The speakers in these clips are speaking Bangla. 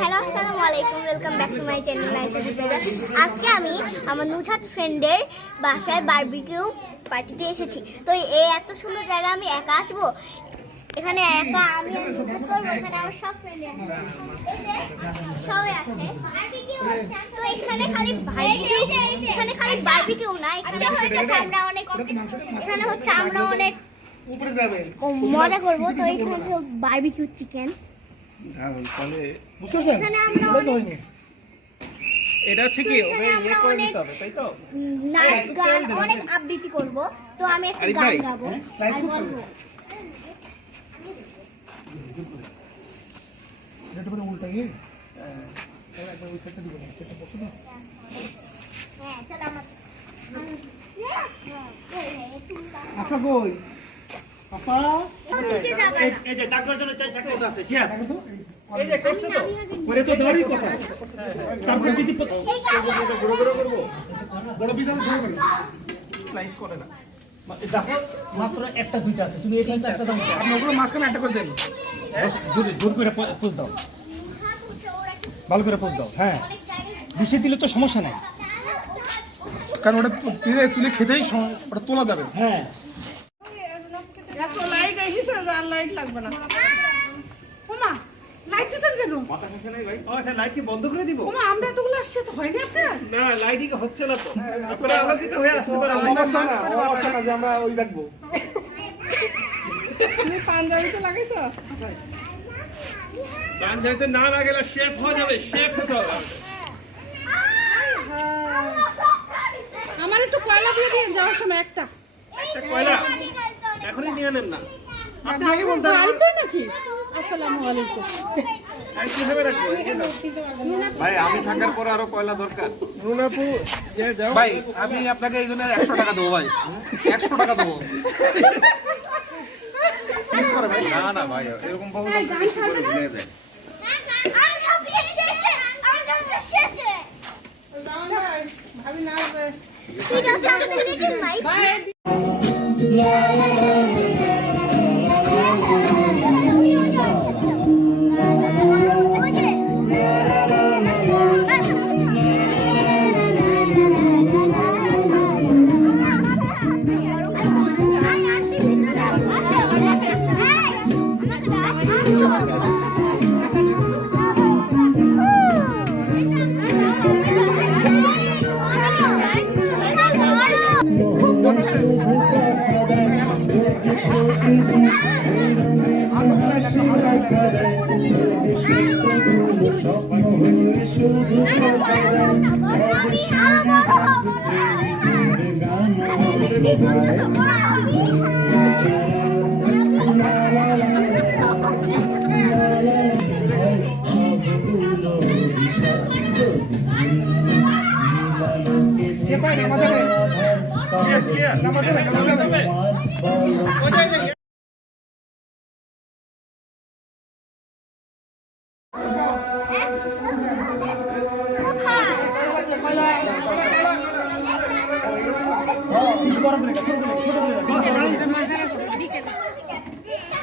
হ্যালো আসসালামু আলাইকুম welcome back to my channel Ayesha আজকে আমি আমার নুছাত ফ্রেন্ডের বাসায় বারবিকিউ পার্টিতে এসেছি। তো এই এত সুন্দর জায়গা আমি একা আসব? এখানে একা আমি এখানে আমার সব ফ্রেন্ড আছে। সবাই আছে। তো এখানে খালি বারবিকিউ এখানে খালি বারবিকিউ না এখানে হচ্ছে আমরা অনেক এখানে হচ্ছে আমরা অনেক মজা করব। তো এখানে বারবিকিউ চিকেন তাহলে বুঝতে পারছেন? ওটাই তো হয়নি। এটা হচ্ছে কি ওকে ইয়ে করে নিতে হবে তাই তো? নাচ গান অনেক আবৃত্তি করব তো আমি একটা গান গাবো আর বলব। এটা মানে উল্টা গিয়ে একবার ওই সাইডটা দিবেন সেটা বসে না হ্যাঁ চল আমার আপা কই আপা নিচে যাবে না। এই যে ডাক্তার জন্য চাই চাকরি আছে কি এই এই যে করছে তো করে তো। দেওয়ারই কথা তারপর যদি এই গাবো। বড় পিস আছে ছোট স্লাইস করে না। মাত্র একটা দুইটা আছে। তুমি এখানে একটা দাও। আপনি ওগুলো মাঝখানে একটা করে দেন। জোর জোর করে পোজ দাও। ভালো করে পোজ দাও হ্যাঁ। বিষে দিলে তো সমস্যা নাই। কারণ ওটা তুলে তুলে খেতেই ওটা তোলা যাবে। হ্যাঁ এত লাইট এসেছে যে আর লাইট লাগবে না। ওমা লাইট দিছেন কেন? ও আচ্ছা লাইট কি বন্ধ করে দিব? ওমা আমরা এতগুলো আসছে তো হয়নি আপনার? না লাইটিং হচ্ছে না তো। আপনারা আলোকিত হয়ে আসতে পারেন। সমস্যা না সমস্যা না যে আমরা ওই দেখব। তুমি পাঞ্জাবি তো লাগাইছো? যাইতে না না গেলে শেফ হয়ে যাবে শেফ হতে হবে আমার একটু কয়লা দিয়ে দিন যাওয়ার সময় একটা। একটা কয়লা? এখনই নিয়ে নেন না। নাকি? আসসালামু আলাইকুম। ভাই আমি থাকার পর আরও কয়লা দরকার? রুনাপু যে যাও। ভাই আমি আপনাকে এই জন্য একশো টাকা দেবো ভাই। একশো টাকা দেবো। না না ভাই এরকম বহু লোক Thank you.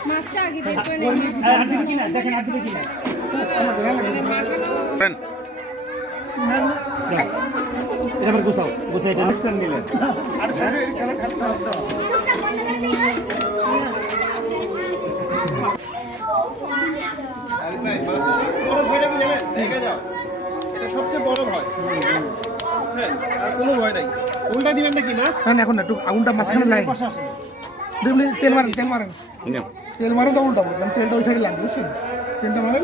মাছটা আগে বের করে আর আর দিবে কিনা দেখেন আর দিবে কিনা এটা আবার গোছাও গোছাই এটা না এখন না একটু আগুনটা মাঝখানে দেখুন তেল মারেন তেল মারেন। তেল মারেন তো উল্টা মানে তেলটা ওই সাইডে লাগবে বুঝছেন? তেলটা মারেন।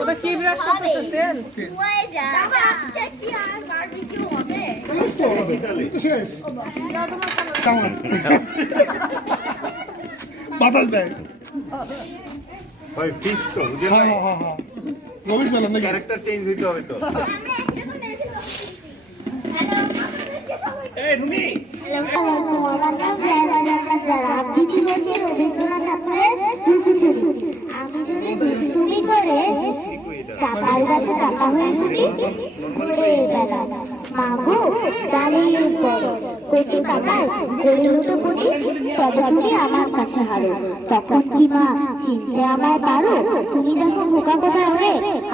ওটা কি বিরাজ করতেছে তেল বাতাস দেয় ভাই ফিশ তো বুঝেন হ্যাঁ হ্যাঁ হ্যাঁ। হ্যাঁ ক্যারেক্টার চেঞ্জ হইতে হবে তো। আমি যদি চাপাল গাছে চাপা হয়ে ঘুরি ঘুরে বেড়াম মাগো দাঁড়িয়ে তবে আমার কাছে হারো। তখন কি মা, চিনতে পারো? তুমি দেখো বোকা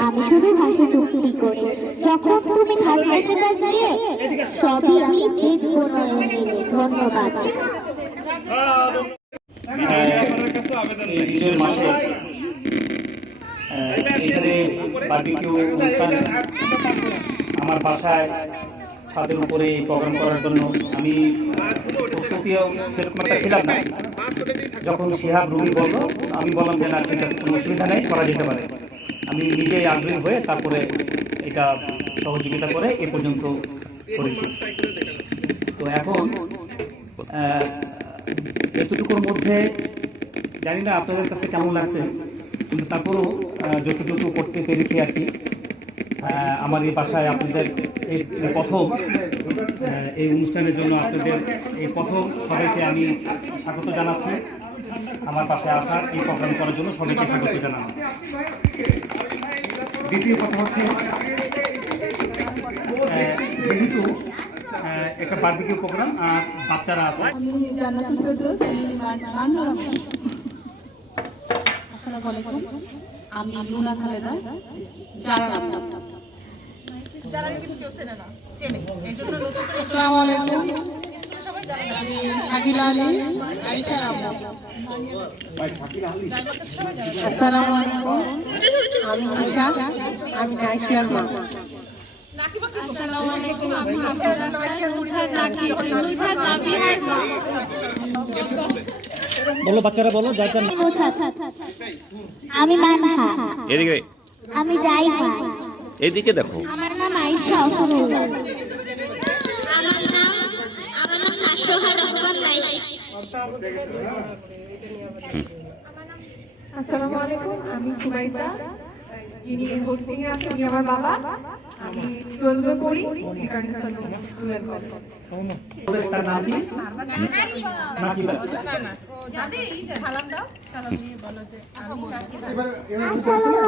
আমি শুধু হাসি চুক্তি করে। যখন তুমি গিয়ে সবই আমি দেখব ধন্যবাদ। আমার বাসায় ছাদের উপরে এই প্রোগ্রাম করার জন্য আমি প্রস্তুতিও সেরকম একটা ছিলাম না। যখন শিহাব রুমি বলল, আমি বললাম যে, না, ঠিক আছে, কোনো অসুবিধা নেই, করা যেতে পারে। আমি নিজেই আগ্রহী হয়ে তারপরে এটা সহযোগিতা করে এ পর্যন্ত করেছি। তো এখন এতটুকুর মধ্যে জানি না আপনাদের কাছে কেমন লাগছে, কিন্তু তারপরেও যতটুকু করতে পেরেছি আর কি আমার এই বাসায় আপনাদের এই প্রথম এই অনুষ্ঠানের জন্য আপনাদের এই প্রথম সবাইকে আমি স্বাগত জানাচ্ছি। আমার বাসায় আসার এই প্রোগ্রাম করার জন্য সবাইকে স্বাগত জানানো। দ্বিতীয় কথা হচ্ছে যেহেতু একটা বার্বিকিউ প্রোগ্রাম আর বাচ্চারা আছে। আসসালামু আলাইকুম। আমি লুনা খালেদা যারা নাম যারা কিন্তু কেউ চেনে না চেনে। এই জন্য নতুন করে আসসালামু আলাইকুম। স্কুলে সবাই জানে আমি আগিলা আলী আয়েশা আব্বা আসসালামু আলাইকুম। আমি আয়েশা আমি আয়েশার মা। আসসালামু আলাইকুম আমি আপনারা আয়েশার মুরজার নাকি? মুরজার নাবিহার মা বলো বাচ্চারা বলো যার যার আমি মানহা। এদিকে। আমি রাইফা এদিকে দেখো। আমার নাম আয়েশা অসরুল আসসালামু আলাইকুম আমি সুমাইতা। যিনি হোস্টিং এ আছেন উনি আমার বাবা। আমি টুয়েলভে পড়ি ইন্টারন্যাশনাল টুয়েলভ তার নাম কি? নাকি বা এবার এবার কি? করছে না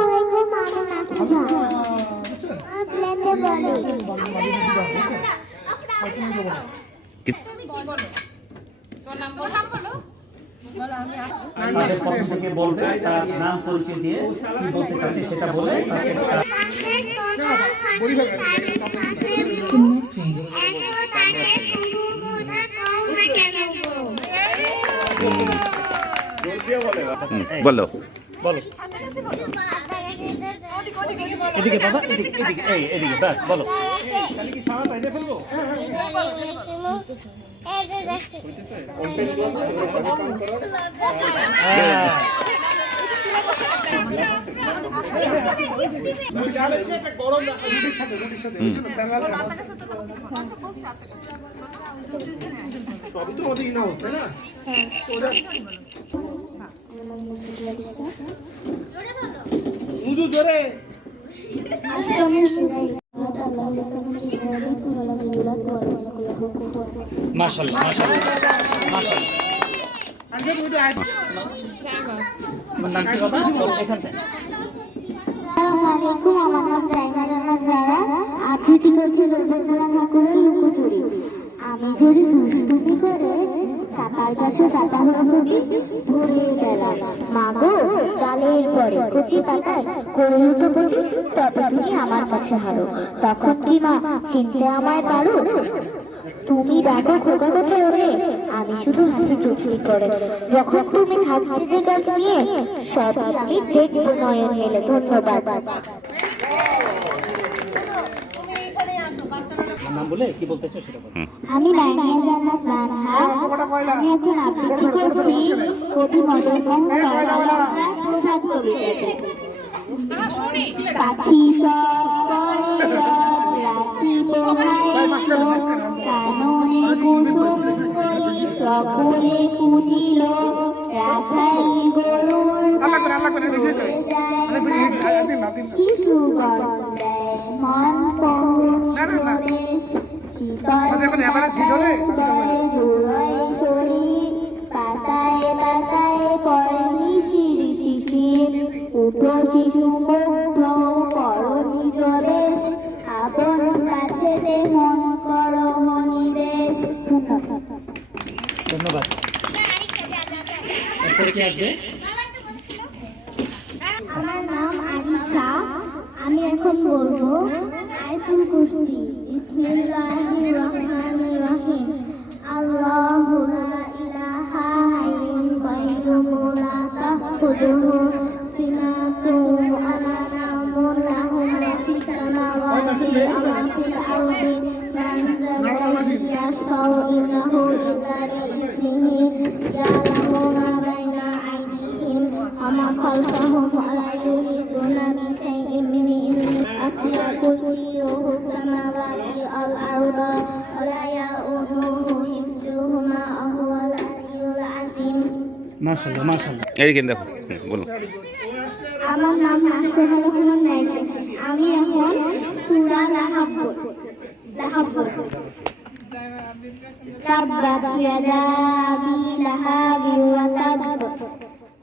তাদের পক্ষ থেকে বলবে তার নাম পরিচয় দিয়ে কি বলতে চাচ্ছে সেটা বলে বলো। বলো। এদিকে বাবা এদিকে এদিকে এই এদিকে ব্যাস বলো তাহলে কি সারা তাইলে ফেলব হ্যাঁ। সবই তো ওদিকে না? হচ্ছে না উজু জোরে। মাশাআল্লাহ মাশাআল্লাহ মাশাআল্লাহ। আমি যদি দুষ্টুমি করে গাছে চাপা হয়ে পড়ি ঘুরে গেলাম মা গো গালের পরে কচি পাতায় করে উঠে পড়ি তবে তুমি আমার কাছে হারো। তখন কি মা, চিনতে আমায় পারো? তুমি ডাকো খোকা কোথায় ওরে আমি শুধু হাসি চুক্তি করে। যখন তুমি থাকতে গাছ নিয়ে, সব আমি দেখব নয়ন মেলে। ধন্যবাদ নাম বলে কি বলতে চাও সেটা বলো। আমি নাইনিয়া জান্নাত মানহা আমি এখন আবৃত্তি করছি কবি মদন মোহন সরকারের প্রধান কবিতা পাখি সব করে রাতি পোহায় কাননে কুসুম সকলে পুজিল রাখাই গরুর আল্লাহ করে আল্লাহ করে বেশি হয়েছে যায় দিন না দিন না। শিশু গন্ধে মন পাতায় পাতায় পরে শিশির শিশির উঠো শিশু মুগ্ধ করো আপন কাছে মন করো মনিবেশ ধন্যবাদ وجناته سناته أنا نعم لهم في السماوات وما في الأرض من ذا يشفع إنه إلا بإذنه يعلم ما بين أيديهم وما خلفهم ولا يحيطون بشيء من علمه أسيا كرسيه السماوات والأرض ولا يؤوده حفظهما وهو العلي العظيم ما شاء الله ما شاء الله. বলো আমার নাম নাসির রহমান নাইজা আমি এখন সূরা লাহাব লাহাব তাব্বাত ইয়াদা আবি লাহাব ওয়া তাব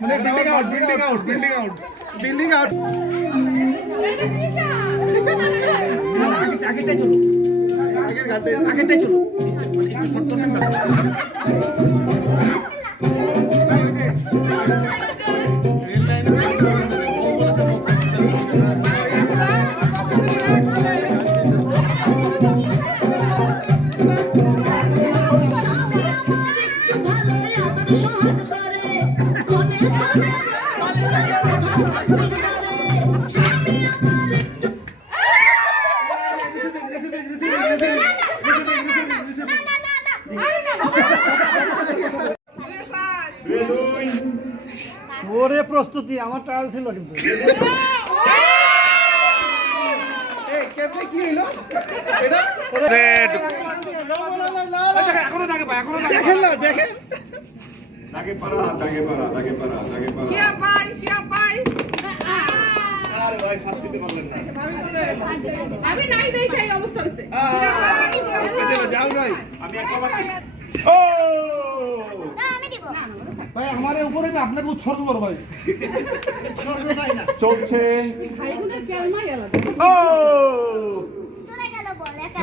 মানে building out building out building out building out আগের ঘাটে আগেরটাই চলো একটু শর্ট ওরে প্রস্তুতি আমার ট্রায়াল ছিল কিন্তু। ভাই না। আমি নাই দেখে অবস্থা হয়েছে যাও ভাই আমি দিব ভাই আমার উপরে আমি আপনাকে উৎসর্গ করব ভাই। চলছে।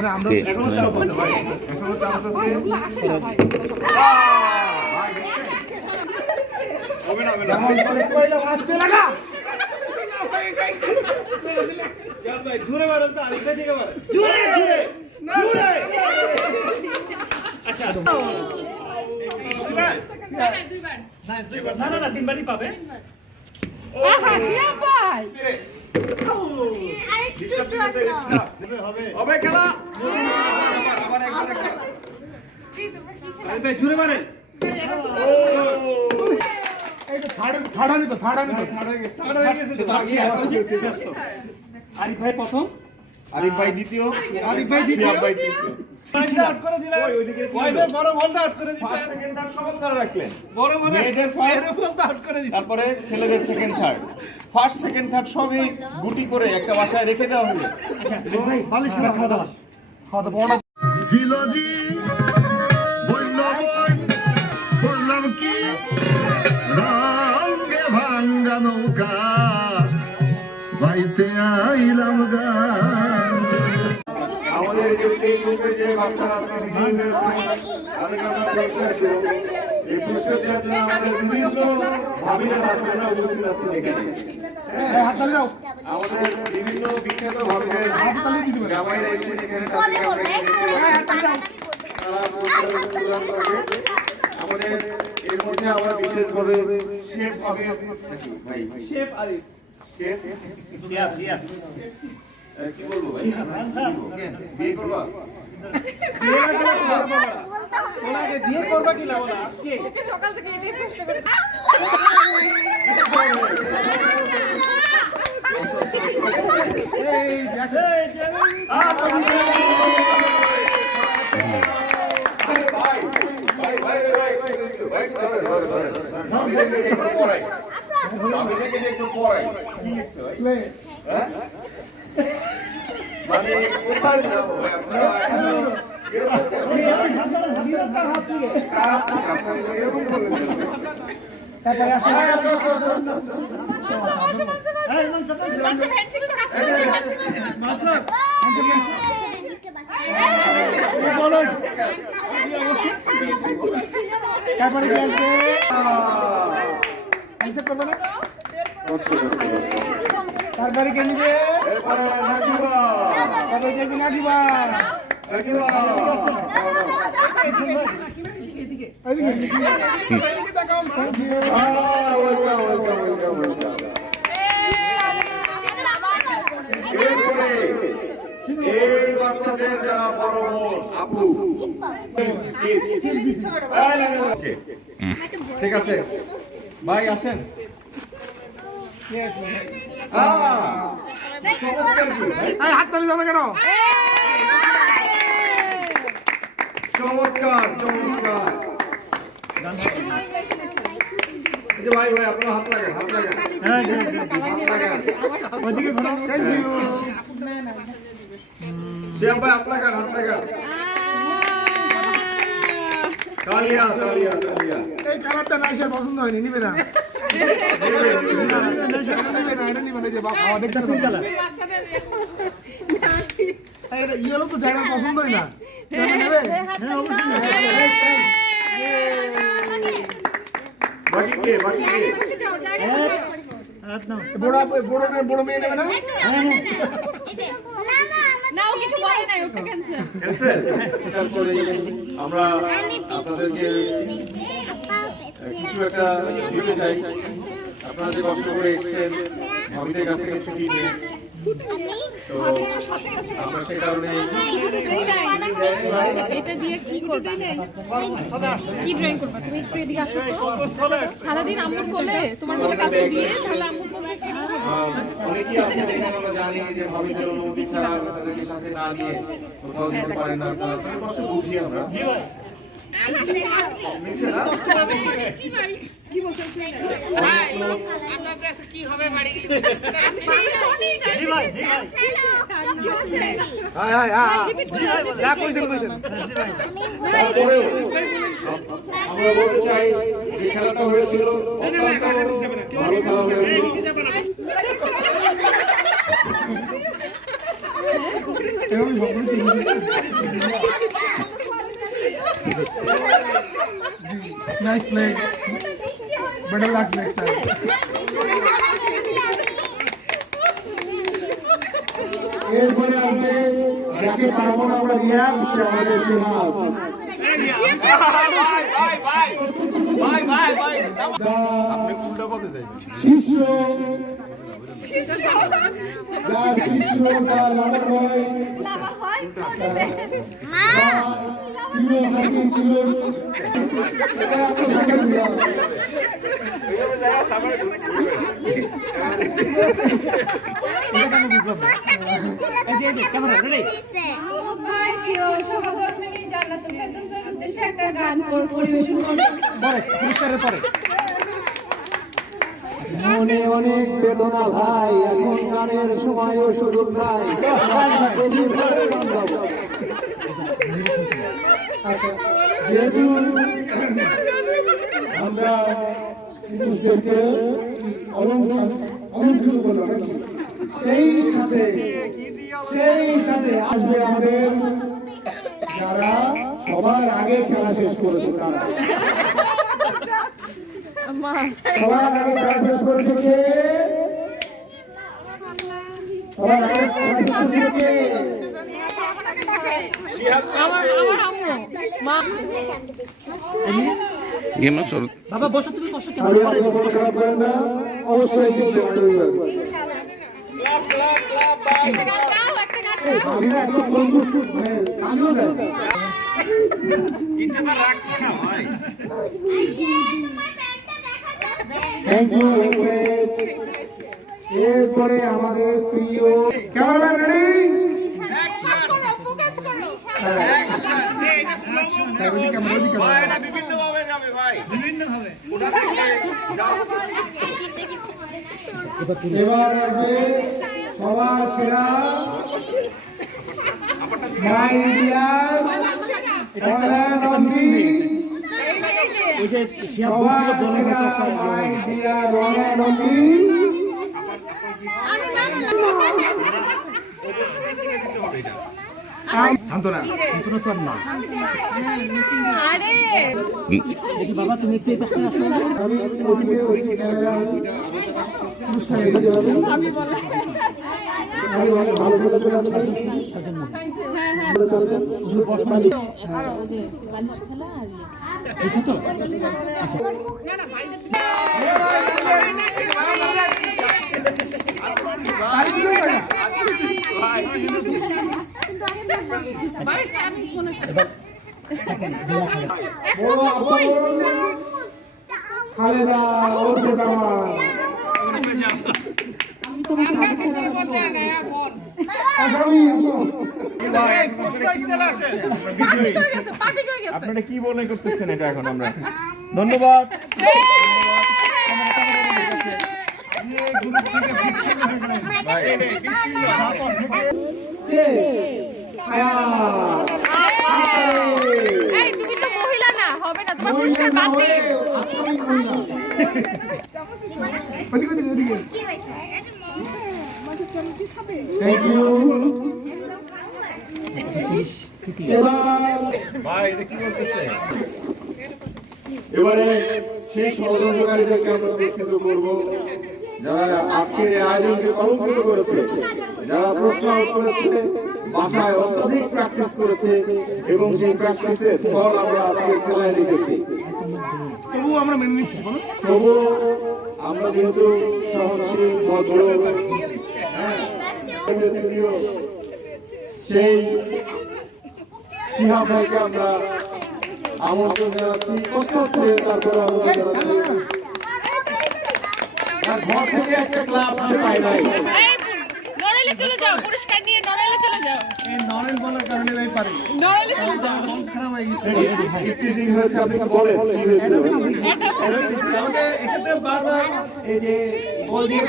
আমরা এখনও আছে? লাগা জোরে মারেন তো আরেকটা দিকে মারেন। জোরে জোরে জোরে আচ্ছা না না না তিনবারই পাবে। আহা ভাই হবে। খেলা? আরে ভাই মারেন হয়ে হয়ে আরিফ ভাই প্রথম। আরিফ ভাই দ্বিতীয়। আরিফ ভাই দ্বিতীয়। ভাই তৃতীয়। তারপরে ছেলেদের second third first second third সবই গুটি করে একটা বাসায় রেখে দেওয়া হলো। আমাদের যে ফেসবুকে যে বাচ্চারা আজকে ভিডিও দিয়েছে, তাদেরকে আমরা পুরস্কার দেব। এই পুরস্কার দেওয়ার জন্য আমাদের বিভিন্ন ভাবিরা বাচ্চারা উপস্থিত আছেন এখানে। এই হাত তালি দাও আমাদের বিভিন্ন বিখ্যাত ভাবিদের হাত তালি দিতে পারে জামাইরা এসেছেন এখানে তাদেরকে আমরা বলে এখানে দেখতে পাচ্ছি। তারা পুরস্কার করবে। আমাদের এর মধ্যে আমরা বিশেষভাবে chef chef Arif chef Zia আহ, কি বলব বিয়ে করবা বিয়ে না করলে ছেড়ে পাবা না। ওনাকে বিয়ে করবা কি না আজকে সকাল থেকে এটাই প্রশ্ন করে এই ভাই ভাই ভাই ভাই ভাই ভাই ধরে ধরে ধরে আমি দেখে একটু পড়াই আমি দেখে একটু পড়াই কি লিখছে ভাই লে মানে কোথায় যাব তারপরে করবে তারপরে কে নিবে? তারপরে কে না দিবা এরপরে এই বাচ্চাদের যারা বড় বোন আপু। ঠিক আছে। ভাই আসেন। এই হাত তালি দাও না কেন? চমৎকার চমৎকার। ভাই ভাই আপনার হাত লাগান হাত লাগান হাত লাগান শ্যাম ভাই হাত লাগান হাত লাগান কালিয়া কালিয়া কালিয়া এই কালারটা নাইসের পছন্দ হয়নি নিবে না। না, নিবে না এটা নিবে না যে বাপ দেখতে এটা ইয়েলো তো জায়গা না কে বাকি কে বড় বড় বড় মেয়ে নেবে না? না ও কিছু বলে নাই ওটা ক্যান্সেল। ক্যান্সেল আমরা আপনাদেরকে কিছু একটা দিতে চাই। আপনারা যে কষ্ট করে এসেছেন ভাবিদের কাছ থেকে ছুটি নিয়ে তো আমরা সে কারণে এটা দিয়ে কি করবা? কি ড্রয়িং করবা? তুমি একটু এদিকে আসো তো। সারাদিন আম্মুর কোলে তোমার কোলে বিয়ে তাহলে আম্মুর কোলে অনেকেই আমরা জানি যে ভাবিদের অনুমতি ছাড়া তাদেরকে সাথে না নিয়ে কোথাও যেতে পারি না। কষ্ট বুঝি আমরা। আমরা বলতে চাই যে খেলাটা হয়েছিল অত্যন্ত ভালো খেলা হয়েছিল এরকমই চিনি nice play better luck next এরপরে আসবে যাকে পারব না আমরা রিয়া সে আমাদের সিহাব শিষ্য শিষ্য মনে অনেক বেদনা ভাই এখন গানের সময় ও সুযোগ নাই। যেহেতু আমরা পুরুষদেরকে অলঙ্কার অলঙ্কৃত করলাম সেই সাথে সেই সাথে আসবে আমাদের যারা সবার আগে খেলা শেষ করেছে তারা সবার আগে খেলা শেষ করেছে? সবার আগে খেলা শেষ করেছে? বাবা বসো তুমি বসো অবশ্যই এরপরে আমাদের প্রিয় ক্যামেরাম্যান রেডি এবার আসবে সবার সেরা মাই ইন্ডিয়ার নন্দী ওই সবার সেরা মাই ইন্ডিয়ার নন্দী সান্ত্বনা সান্ত্বনা তো আর। না দেখি বাবা তুমি একটু এই পাশে আসো। আমি ওদিকে ওদিকে ক্যামেরা। পুরস্কার এনে দেবো আমি অনেক ভালো করে বুঝছ তো? বড় আপন খালেদা ওরফে দামাল আসামি আসো আপনারা কি মনে করতেছেন এটা এখন আমরা? ধন্যবাদ। কে? তুমি তো মহিলা না হবে না তোমার পুরস্কার মহিলা। ওদিকে ওদিকে ওদিকে। থ্যাংক ইউ ভাই এটা কি বলতেছে এবারে সেই ষড়যন্ত্রকারীদেরকে আমরা দুঃখিত করব। যারা আজকে এই আয়োজনকে অলঙ্কৃত করেছে যারা প্রশ্ন করেছে বাসায় অত্যধিক প্র্যাকটিস করেছে এবং সেই প্র্যাকটিসের ফল আমরা আজকে খেলায় দেখেছি। তবুও আমরা মেনে নিচ্ছি বলো। তবু আমরা সহনশীল ভদ্র হ্যাঁ, সেই সিংহা ভাইকে আমরা আমন্ত্রণ জানাচ্ছি কষ্ট হচ্ছে তারপরে আমন্ত্রণ জানাচ্ছি। আর ঘর থেকে একটা ক্লাব আমি পাই নাই। নড়াইলে চলে যাও পুরস্কার নিয়ে নড়াইলে চলে যাও। এই নরেন বলার কারণে আমি পারি নড়াইলে চলে যাও। ইফতিজিং হয়েছে আপনি বলেন? কি হয়েছিল আমাকে এক্ষেত্রে বারবার এই যে বল দিয়ে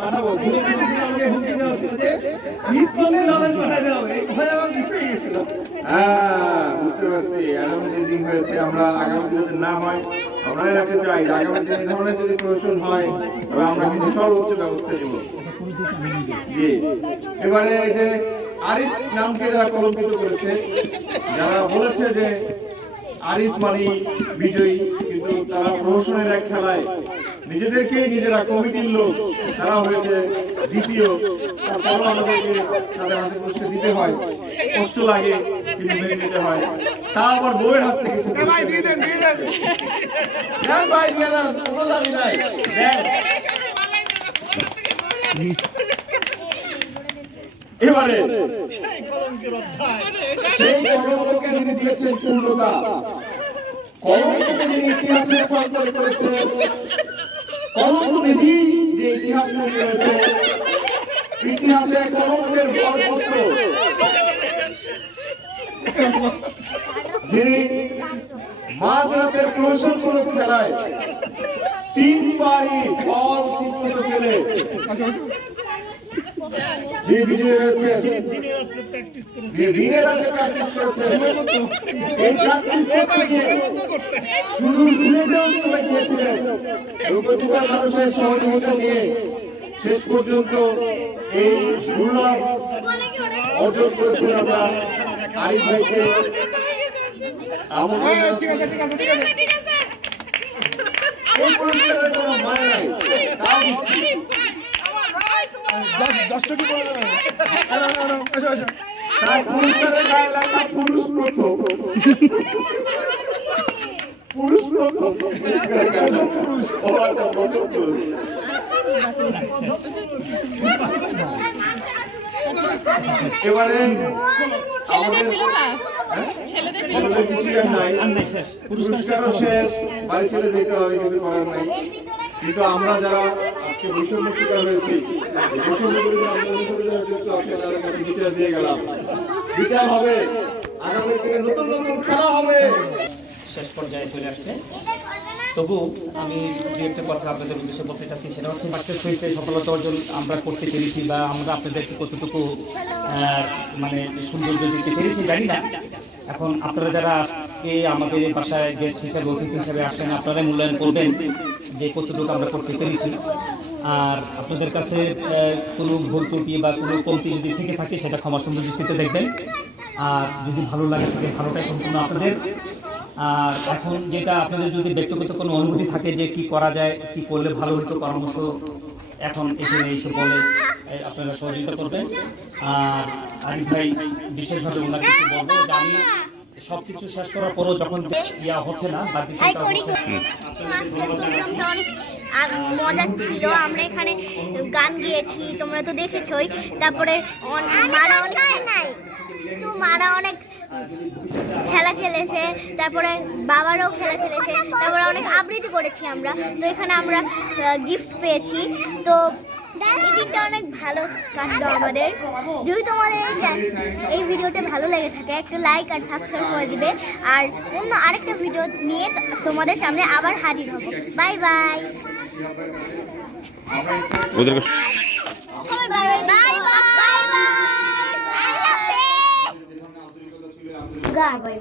পাঠাবো আমাকে হুমকি দেওয়া হচ্ছিল যে মিস করলে নরেন পাঠা যাও এই ভয় আমার মিস হয়ে গেছিল। হ্যাঁ বুঝতে পারছি। হয়েছে। আমরা আগামী যাতে না হয় আমরা রাখতে চাই আগামী দিনে ধরনের যদি প্রয়োজন হয়, তবে আমরা কিন্তু সর্বোচ্চ ব্যবস্থা নেব। এবারে এই যে আরিফ নামকে যারা কলঙ্কিত করেছে, যারা বলেছে যে আরিফ মানে বিজয়ী, কিন্তু তারা প্রহসনের এক খেলায় নিজেদেরকে নিজেরা কমিটির লোক, তারা হয়েছে দ্বিতীয়। তারপরও আমাদেরকে তাদের হাতে দিতে হয়। কষ্ট লাগে কিন্তু মেনে নিতে হয়? তা আবার বউয়ের হাত থেকে সে ভাই দিয়ে দেন দিয়ে দেন। দেন ভাই দিয়ে দেন কোনো দাবি নাই এবারে সেই কলঙ্ককে যিনি দিয়েছেন পূর্ণতা কলঙ্ককে যিনি ইতিহাসে রূপান্তর করেছে কলঙ্ক নিধি যে ইতিহাস তৈরি হয়েছে ইতিহাসে কলঙ্কের বরপত্র যিনি মাঝ রাতের প্রহসন করে খেলায় তিনবারই বল ঠিকমতো খেলে। শেষ পর্যন্ত এই অর্জন করেছেন আমরা আরিফ ভাইকে আমাদের ঠিক আছে ঠিক আছে ঠিক আছে। এই পুরস্কারের কোনো নাই তাও দিচ্ছি। দশ দশটা কি করে দেবেন আরে আরে আরে আসো আসো তার পুরস্কারের গায়ে লেখা পুরুষ প্রথম। পুরুষ প্রথম। পুরুষ ও আচ্ছা প্রথম পুরুষ এবারে আমাদের ছেলেদের আমাদের কিছু নাই। আর নাই শেষ। পুরস্কারও শেষ বাড়ি চলে যেতে হবে কিছু করার নাই। কিন্তু আমরা যারা আজকে বৈষম্য শিকার হয়েছি এই বৈষম্যগুলিকে আমরা যুক্ত আছি তাদের কাছে বিচার দিয়ে গেলাম। বিচার হবে। আগামী থেকে নতুন নতুন খেলা হবে। শেষ পর্যায়ে চলে আসছে। তবু আমি দু একটা কথা আপনাদের উদ্দেশ্যে বলতে চাচ্ছি, সেটা হচ্ছে সাকসেস হয়েছে সফলতা অর্জন আমরা করতে পেরেছি বা আমরা আপনাদেরকে কতটুকু মানে সৌন্দর্য দিতে পেরেছি জানি না। এখন আপনারা যারা আজকে আমাদের বাসায় গেস্ট হিসাবে, অতিথি হিসাবে আসছেন আপনারা মূল্যায়ন করবেন যে কতটুকু আমরা করতে পেরেছি। আর আপনাদের কাছে কোনো ভুল ত্রুটি বা কোনো কমতি যদি থেকে থাকে, সেটা ক্ষমা সুন্দর দৃষ্টিতে দেখবেন। আর যদি ভালো লাগে তাহলে ভালোটাই সম্পূর্ণ আপনাদের। আর এখন যেটা আপনাদের যদি ব্যক্তিগত কোনো অনুভূতি থাকে যে কি করা যায় কি করলে ভালো হতো পরামর্শ এখন এখানে এসে বলে আপনারা সহযোগিতা করবেন। আর আরিফ ভাই বিশেষভাবে ওনাকে একটু বলব যে আমি সব কিছু শেষ করার পরও যখন ইয়া হচ্ছে না বাদ দিতে হাই করি। প্রোগ্রামটা অনেক আ- মজার ছিল আমরা এখানে গান গেয়েছি তোমরা তো দেখেছই। তারপরে মারা অনেক তো মারা অনেক খেলা খেলেছে তারপরে বাবারাও খেলা খেলেছে তারপরে অনেক আবৃত্তি করেছি আমরা। তো এখানে আমরা গিফট পেয়েছি। তো এই দিনটা অনেক ভালো কাটলো আমাদের। যদি তোমাদের এই ভিডিওটা ভালো লেগে থাকে একটা লাইক আর সাবস্ক্রাইব করে দিবে। আর অন্য আরেকটা ভিডিও নিয়ে তোমাদের সামনে আবার হাজির হব। বাই বাই সবাই বাই বাই Gabi.